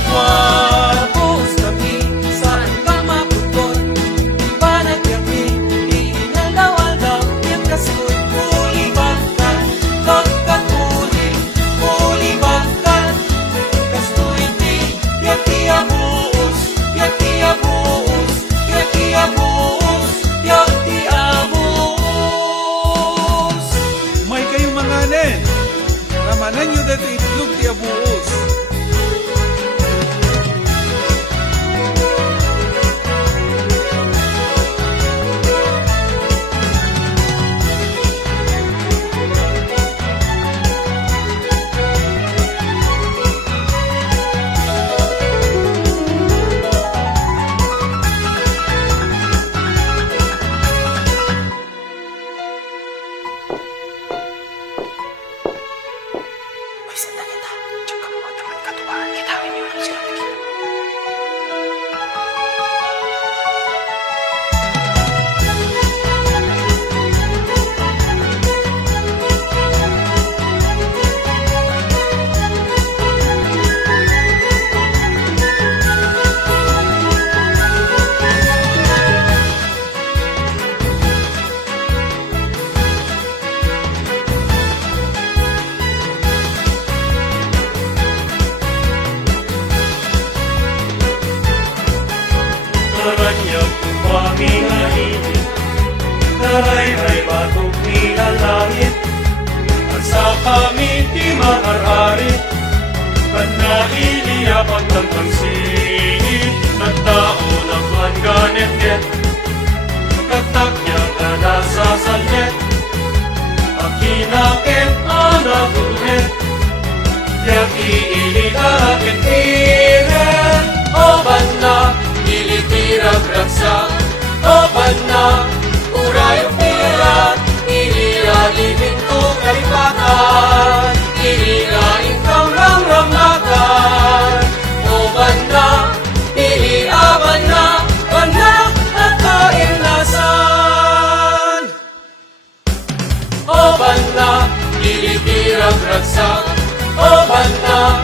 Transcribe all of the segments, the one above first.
kapwa. Buhos kami, saan ka maputon? Panag kami, iinalaw-alaw, yang kasoy, ulibangkan, pagkatuli, ulibangkan, kastoy di, yaki abuos, yaki abuos, yaki abuos, yaki abuos. May kayong manganen, ramanan nyo dito itlog ti abuos. Uy, sandali ta. Check ka mo, teman katuwa. Kitawin niyo lang sila nakita. Naranyag kumwaming ahit, narayray batong nilalahit, at sa kami di maarit, panailiyapan ng pagsiit, ng tao naman ganet-get, katakya na nasa salit, akinakit anagulit, yaki ilikakin tiren, o banda, ilitirag ragsak, o banda, urayong pirat, iliralibin ko kalipatan, ililain kang ramramakan, o banda, iliaban na, banda at kairnasan. O banda, ilitirag ragsak, o banda,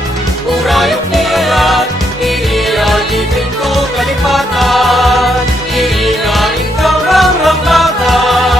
urayong pirat, iliralibin ko kalipatan, ilinain kang ramramakan.